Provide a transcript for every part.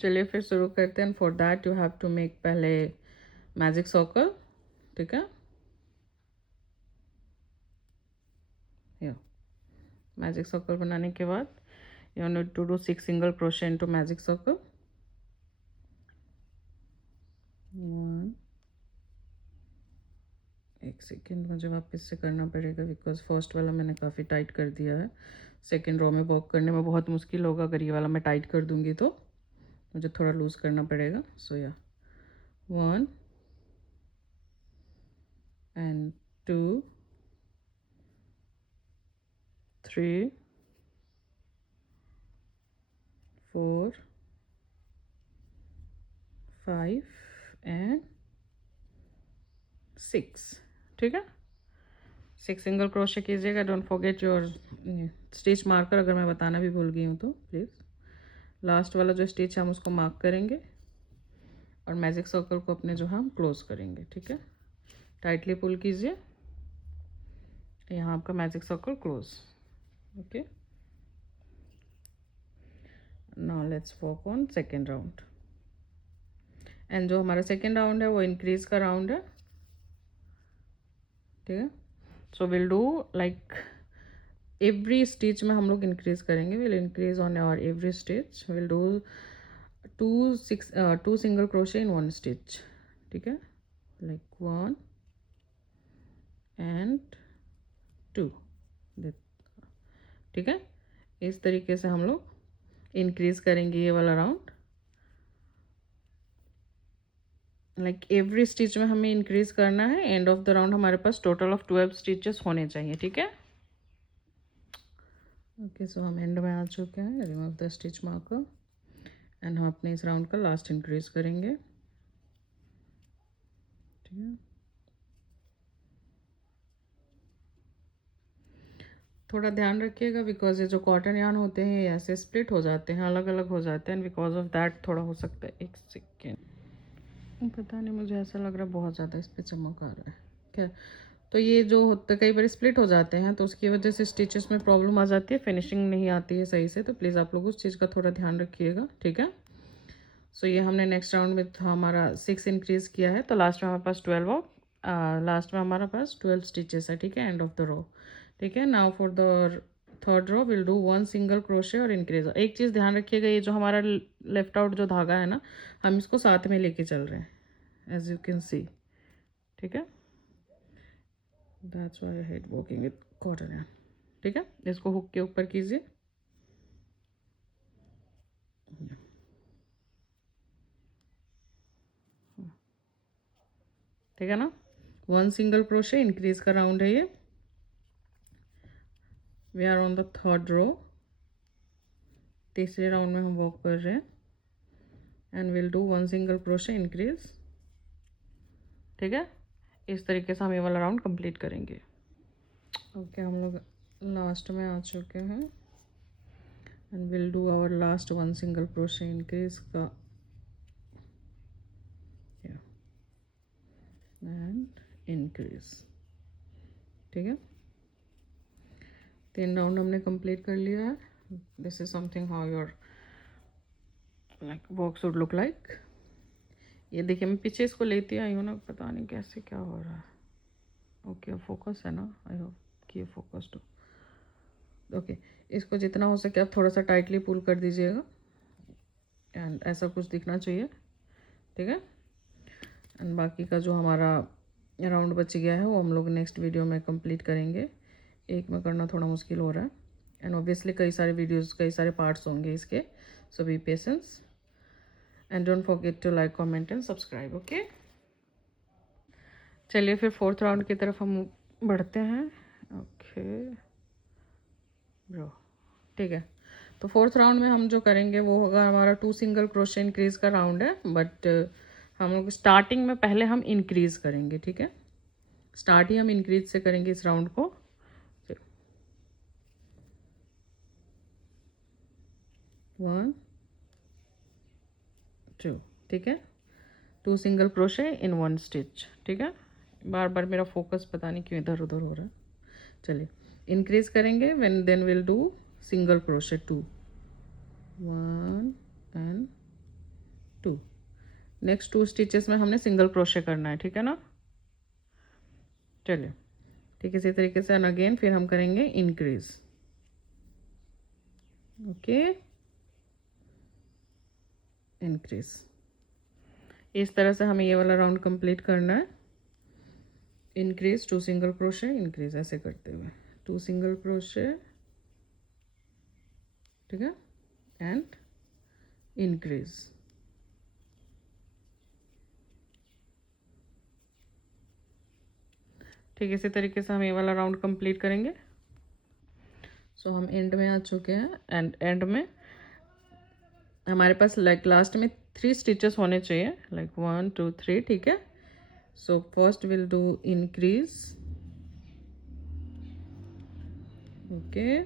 चलिए फिर शुरू करते हैं। For that you have to make पहले मैजिक सर्कल, ठीक है। या मैजिक सर्कल बनाने के बाद you need to do 6 single crochet into magic circle. 1, एक सेकेंड मुझे वापस से करना पड़ेगा बिकॉज फर्स्ट वाला मैंने काफ़ी टाइट कर दिया है। सेकेंड रो में वर्क करने में बहुत मुश्किल होगा अगर ये वाला मैं टाइट कर दूंगी तो मुझे थोड़ा लूज़ करना पड़ेगा। सो या 1 and 2, 3, 4, 5 and 6, ठीक है। 6 सिंगल क्रोशे कीजिएगा। Don't forget your stitch marker, अगर मैं बताना भी भूल गई हूँ तो प्लीज़ लास्ट वाला जो स्टिच है हम उसको मार्क करेंगे और मैजिक सर्कल को अपने जो है हम क्लोज करेंगे, ठीक है। टाइटली पुल कीजिए, यहाँ आपका magic circle close. Okay, now let's work on second round. And जो हमारा सेकेंड राउंड है वो इंक्रीज का राउंड है, ठीक है। So will do like every stitch में हम लोग इंक्रीज करेंगे। Will increase on our every stitch. Will do 2 single crochet in 1 stitch, ठीक है। लाइक 1 and 2, ठीक है। इस तरीके से हम लोग इंक्रीज करेंगे ये वाला राउंड। लाइक एवरी स्टिच में हमें इंक्रीज करना है। एंड ऑफ द राउंड हमारे पास टोटल ऑफ 12 स्टिचेस होने चाहिए, ठीक है। ओके, सो हम एंड में आ चुके हैं। Remove the stitch marker and हम अपने इस राउंड का लास्ट इंक्रीज करेंगे, ठीक है। थोड़ा ध्यान रखिएगा बिकॉज ये जो कॉटन यार्न होते हैं ये ऐसे स्प्लिट हो जाते हैं, अलग अलग हो जाते हैं। बिकॉज ऑफ दैट थोड़ा हो सकता है। एक सेकेंड, पता नहीं मुझे ऐसा लग रहा है बहुत ज़्यादा इस पर चमक आ रहा है। क्या तो ये जो होता है कई बार स्प्लिट हो जाते हैं तो उसकी वजह से स्टिचेस में प्रॉब्लम आ जाती है, फिनिशिंग नहीं आती है सही से। तो प्लीज़ आप लोग उस चीज़ का थोड़ा ध्यान रखिएगा, ठीक है। सो ये हमने नेक्स्ट राउंड में हमारा 6 इंक्रीज किया है तो लास्ट में हमारे पास 12 लास्ट में हमारे पास 12 स्टिचेस है, ठीक है। एंड ऑफ द रो, ठीक है। Now for the third row will do 1 single crochet और इंक्रीज। एक चीज़ ध्यान रखिएगा, ये जो हमारा लेफ्ट आउट जो धागा है ना, हम इसको साथ में लेके चल रहे हैं एज यू कैन सी, ठीक है। That's why I hate working with cotton है, ठीक है। इसको हुक के ऊपर कीजिए, ठीक है ना। 1 सिंगल क्रोशे इंक्रीज का राउंड है ये। We are on the third row, तीसरे राउंड में हम वर्क कर रहे हैं। And will do 1 single crochet increase, ठीक है। इस तरीके से हम ये वाला राउंड कंप्लीट करेंगे। ओके, हम लोग लास्ट में आ चुके हैं। And will do our last 1 single crochet increase का एंड इंक्रीज, ठीक है। 3 राउंड हमने कंप्लीट कर लिया है। This is something how your like work should look like. ये देखिए मैं पीछे इसको लेती आई हूँ ना, पता नहीं कैसे क्या हो रहा है। ओके, फोकस है ना, आई होप कि फोकस्ड हो। ओके, इसको जितना हो सके आप थोड़ा सा टाइटली पुल कर दीजिएगा एंड ऐसा कुछ दिखना चाहिए, ठीक है। एंड बाकी का जो हमारा राउंड बच गया है वो हम लोग नेक्स्ट वीडियो में कंप्लीट करेंगे। एक में करना थोड़ा मुश्किल हो रहा है एंड ऑब्वियसली कई सारे वीडियोस, कई सारे पार्ट्स होंगे इसके। So be patience and don't forget to like, comment and subscribe. Okay, चलिए फिर फोर्थ राउंड की तरफ हम बढ़ते हैं। ओके ब्रो, ठीक है। तो फोर्थ राउंड में हम जो करेंगे वो होगा हमारा 2 सिंगल क्रोशे इंक्रीज का राउंड है। बट हम लोग स्टार्टिंग में पहले हम इंक्रीज करेंगे, ठीक है। स्टार्ट ही हम इंक्रीज से करेंगे इस राउंड को। 1 2, ठीक है। 2 सिंगल क्रोशे इन 1 स्टिच, ठीक है। बार बार मेरा फोकस पता नहीं क्यों इधर उधर हो रहा है। चलिए इंक्रीज करेंगे when then will do single crochet 2, 1 and 2। Next 2 stitches में हमने सिंगल क्रोशे करना है, ठीक है ना। चलिए ठीक है, इसी तरीके से अगेन फिर हम करेंगे इंक्रीज। Okay, increase. इस तरह से हमें ये वाला राउंड कंप्लीट करना है। इंक्रीज 2 सिंगल क्रोशे, इंक्रीज ऐसे करते हुए 2 सिंगल क्रोशे, ठीक है, एंड इंक्रीज। ठीक है, इसी तरीके से हम ये वाला राउंड कंप्लीट करेंगे। सो हम एंड में आ चुके हैं एंड एंड में हमारे पास लाइक लास्ट में 3 स्टिचेस होने चाहिए, लाइक 1 2 3, ठीक है। So first will do increase, okay.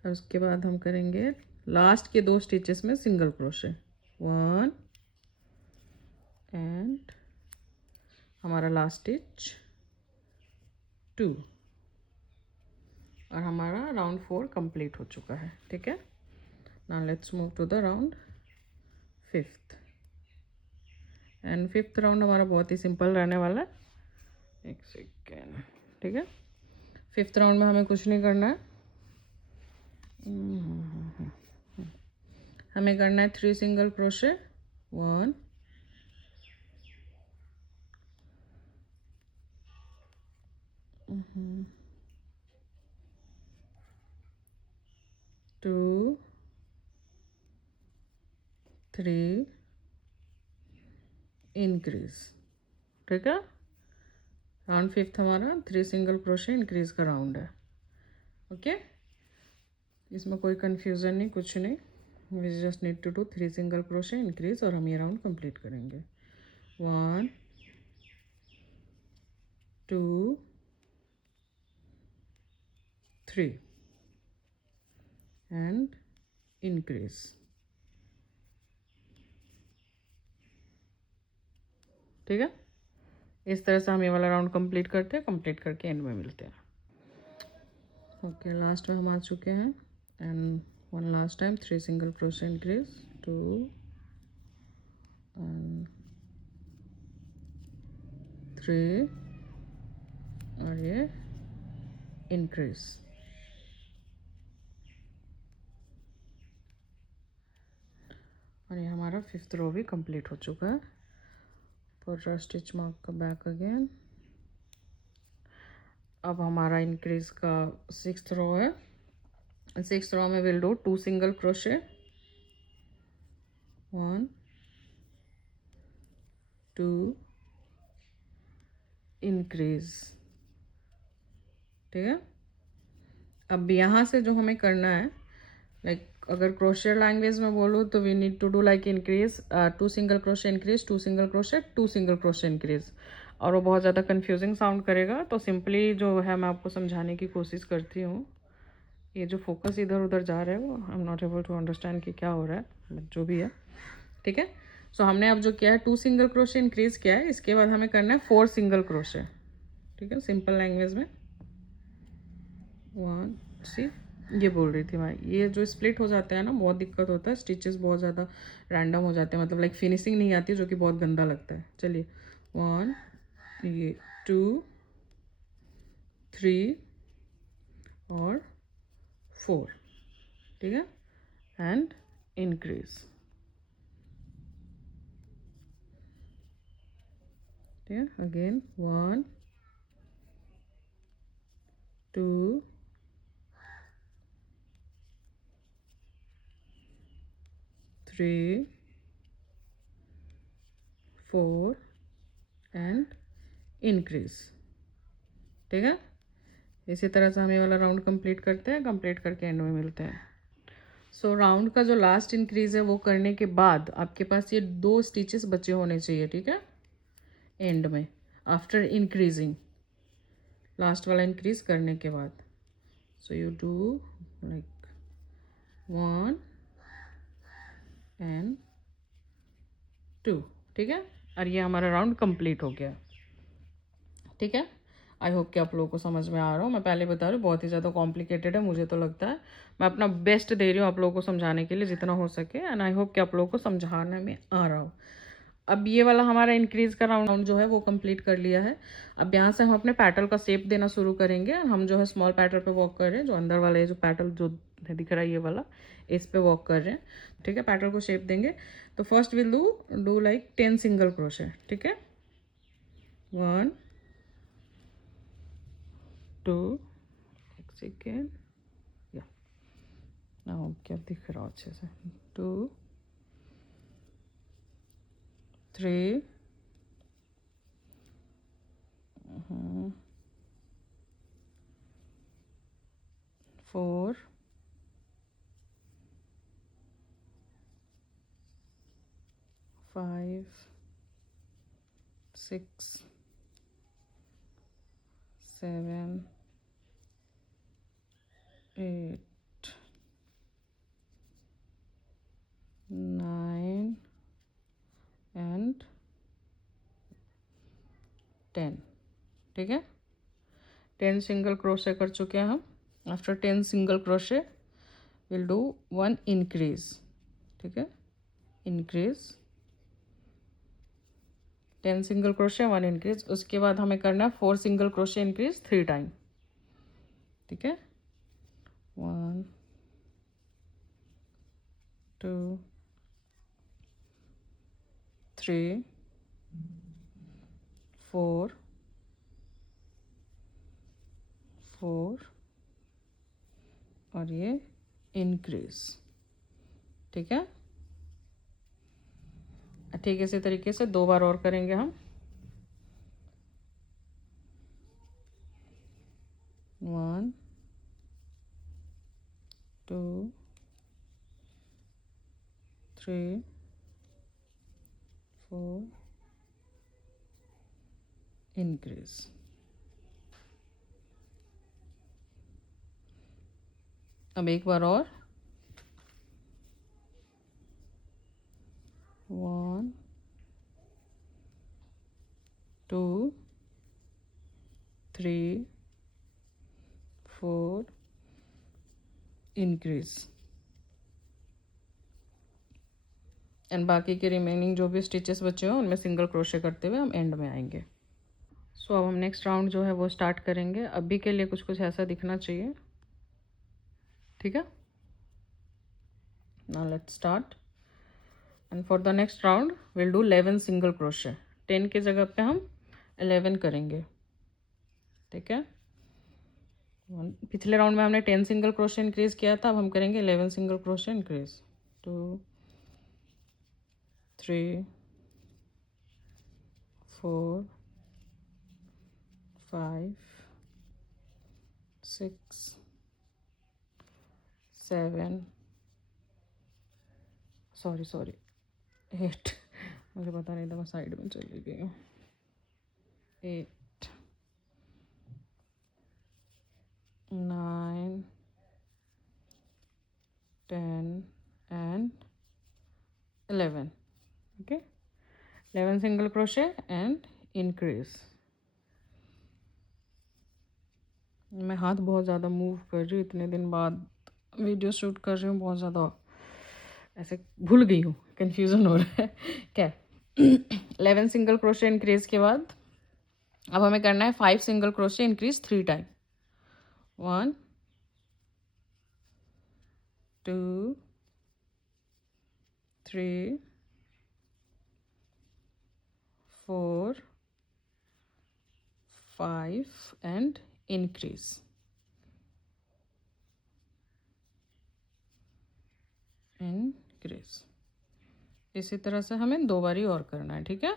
और उसके बाद हम करेंगे लास्ट के 2 स्टिचेस में सिंगल क्रोशे, 1 एंड हमारा लास्ट स्टिच 2, और हमारा राउंड 4 कंप्लीट हो चुका है, ठीक है। Now let's move to the round 5th। And 5th round हमारा बहुत ही सिंपल रहने वाला है। एक सेकेंड, ठीक है। 5th राउंड में हमें कुछ नहीं करना है। हमें करना है 3 सिंगल क्रोशे, 1 2 3 इंक्रीज, ठीक है। राउंड 5th हमारा 3 सिंगल क्रोशे इंक्रीज का राउंड है, ओके। इसमें कोई कंफ्यूजन नहीं, कुछ नहीं। We just need to do 3 single crochet increase और हम ये राउंड कंप्लीट करेंगे। 1 2 3 एंड इंक्रीज, ठीक है। इस तरह से हम ये वाला राउंड कंप्लीट करते हैं, कंप्लीट करके एंड में मिलते हैं। ओके, लास्ट में हम आ चुके हैं and one last time 3 single crochet increase, 2 and 3 और ये इंक्रीज। और ये हमारा 5th रो भी कंप्लीट हो चुका है। पूरा स्टिच मार्क का बैक अगेन। अब हमारा इंक्रीज का 6th रो है। 6th रो में will do 2 single crochet, 1 2 increase, ठीक है। अब यहाँ से जो हमें करना है, लाइक अगर क्रोशे लैंग्वेज में बोलूँ तो we need to do like increase 2 single crochet increase, 2 single crochet, 2 single crochet increase, और वो बहुत ज़्यादा कंफ्यूजिंग साउंड करेगा। तो सिंपली जो है मैं आपको समझाने की कोशिश करती हूँ। ये जो फोकस इधर उधर जा रहा है वो I am not able to understand कि क्या हो रहा है, बट जो भी है, ठीक है। सो हमने अब जो किया है 2 सिंगल क्रोशे इंक्रीज किया है, इसके बाद हमें करना है 4 सिंगल क्रोशे, ठीक है, सिंपल लैंग्वेज में। 1 सी ये बोल रही थी मैं, ये जो स्प्लिट हो जाता है ना, बहुत दिक्कत होता है, स्टिचेस बहुत ज़्यादा रैंडम हो जाते हैं, मतलब लाइक फिनिशिंग नहीं आती, जो कि बहुत गंदा लगता है। चलिए 1 ये 2 3 और 4, ठीक है, एंड इंक्रीज, ठीक है। अगेन 1 2 3 4 एंड इंक्रीज, ठीक है। इसी तरह से हम ये वाला राउंड कंप्लीट करते हैं, कंप्लीट करके एंड में मिलते हैं। सो राउंड का जो लास्ट इंक्रीज है वो करने के बाद आपके पास ये 2 स्टिचेस बचे होने चाहिए, ठीक है, एंड में आफ्टर इंक्रीजिंग, लास्ट वाला इंक्रीज करने के बाद। So you do like 1 and 2, ठीक है। और ये हमारा राउंड कंप्लीट हो गया, ठीक है। आई होप कि आप लोगों को समझ में आ रहा हूँ। मैं पहले बता रही हूँ बहुत ही ज़्यादा कॉम्प्लिकेटेड है, मुझे तो लगता है। मैं अपना बेस्ट दे रही हूँ आप लोगों को समझाने के लिए जितना हो सके, एंड आई होप कि आप लोगों को समझाने में आ रहा हो। अब ये वाला हमारा इंक्रीज का राउंड जो है वो कंप्लीट कर लिया है। अब यहाँ से हम अपने पैटल का शेप देना शुरू करेंगे। हम जो है स्मॉल पैटल पे वॉक कर रहे हैं, जो अंदर वाला ये जो पैटल जो दिख रहा है ये वाला, इस पे वॉक कर रहे हैं। ठीक है, पैटल को शेप देंगे। तो first will do like 10 single crochet. ठीक है, 1 2, एक सेकेंड, या ना क्या दिख रहा अच्छे से, 2 3 4 5 6 7 8 9 एंड 10। ठीक है, 10 सिंगल क्रोशे कर चुके हैं हम। After 10 single crochet will do 1 increase. ठीक है, इंक्रीज, 10 सिंगल क्रोशे 1 इंक्रीज। उसके बाद हमें करना है 4 सिंगल क्रोशे इंक्रीज 3 टाइम। ठीक है, 1 2 3 4 4 और ये इंक्रीज। ठीक है, ठीक इसी तरीके से 2 बार और करेंगे हम। 1 2 3 4 इंक्रीज। अब एक बार और, 1 2 3 4 इंक्रीज। एंड बाकी के रिमेनिंग जो भी स्टिचेस बचे हो उनमें सिंगल क्रोशे करते हुए हम एंड में आएंगे। सो अब हम नेक्स्ट राउंड जो है वो स्टार्ट करेंगे। अभी के लिए कुछ कुछ ऐसा दिखना चाहिए। ठीक है, now let's start. And for the next round will do 11 single crochet. 10 की जगह पे हम 11 करेंगे। ठीक है, पिछले राउंड में हमने 10 सिंगल क्रोशे इंक्रीज किया था, अब हम करेंगे 11 सिंगल क्रोशे इंक्रीज। 2 3 4 5 6 7 सॉरी 8 मुझे पता नहीं था, मैं साइड में चली गई हूँ। 8 9 10 and 11। Okay, 11 single crochet and increase. मैं हाथ बहुत ज़्यादा मूव कर रही हूँ, इतने दिन बाद वीडियो शूट कर रही हूँ, बहुत ज़्यादा ऐसे भूल गई हूँ, कन्फ्यूज़न हो रहा है क्या। 11 सिंगल क्रोशे इंक्रीज के बाद अब हमें करना है 5 single crochet increase 3 time. 1 2 3 4 5 and increase. Increase इसी तरह से हमें 2 बारी और करना है। ठीक है,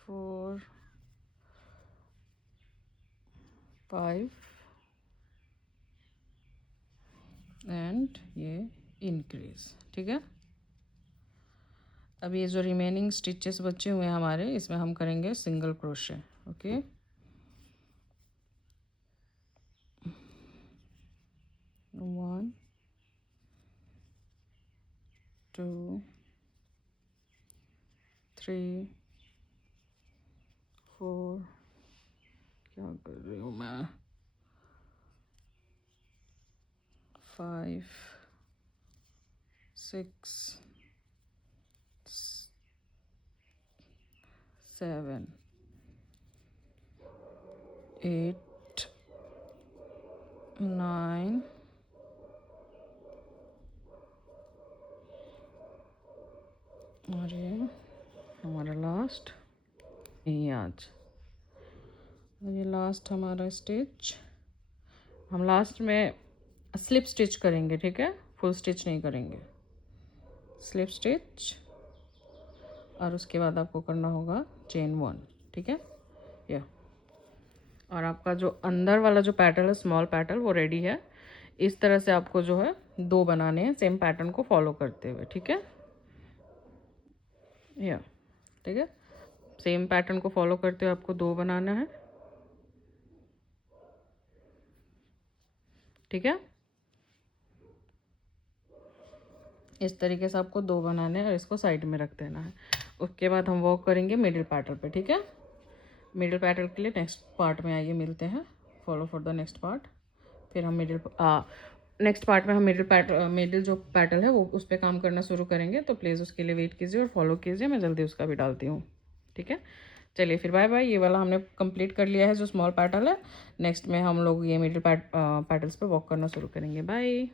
4 5 एंड ये इंक्रीज। ठीक है, अब ये जो रिमेनिंग स्टिचेस बचे हुए हैं हमारे, इसमें हम करेंगे सिंगल क्रोशे। ओके, 1 2 3 4, क्या कर रही हूँ मैं, 5, 6, 7, 8, 9, और ये हमारा लास्ट, यही आज ये लास्ट हमारा स्टिच। हम लास्ट में स्लिप स्टिच करेंगे, ठीक है, फुल स्टिच नहीं करेंगे, स्लिप स्टिच। और उसके बाद आपको करना होगा चेन 1, ठीक है, या। और आपका जो अंदर वाला जो पैटर्न है, स्मॉल पैटर्न, वो रेडी है। इस तरह से आपको जो है 2 बनाने हैं सेम पैटर्न को फॉलो करते हुए, ठीक है, या, ठीक है, सेम पैटर्न को फॉलो करते हुए आपको 2 बनाना है, ठीक है। इस तरीके से आपको 2 बनाने हैं और इसको साइड में रख देना है। उसके बाद हम वर्क करेंगे मिडिल पैटर्न पे, ठीक है। मिडिल पैटर्न के लिए नेक्स्ट पार्ट में आइए, मिलते हैं, follow for the next part. फिर हम नेक्स्ट पार्ट में हम मिडिल जो पैटर्न है वो उस पर काम करना शुरू करेंगे, तो प्लीज़ उसके लिए वेट कीजिए और फॉलो कीजिए, मैं जल्दी उसका भी डालती हूँ, ठीक है। चलिए फिर बाय बाय। ये वाला हमने कंप्लीट कर लिया है जो स्मॉल पैटर्न है। नेक्स्ट में हम लोग ये मिडिल पैटर्न्स पे वर्क करना शुरू करेंगे। बाय।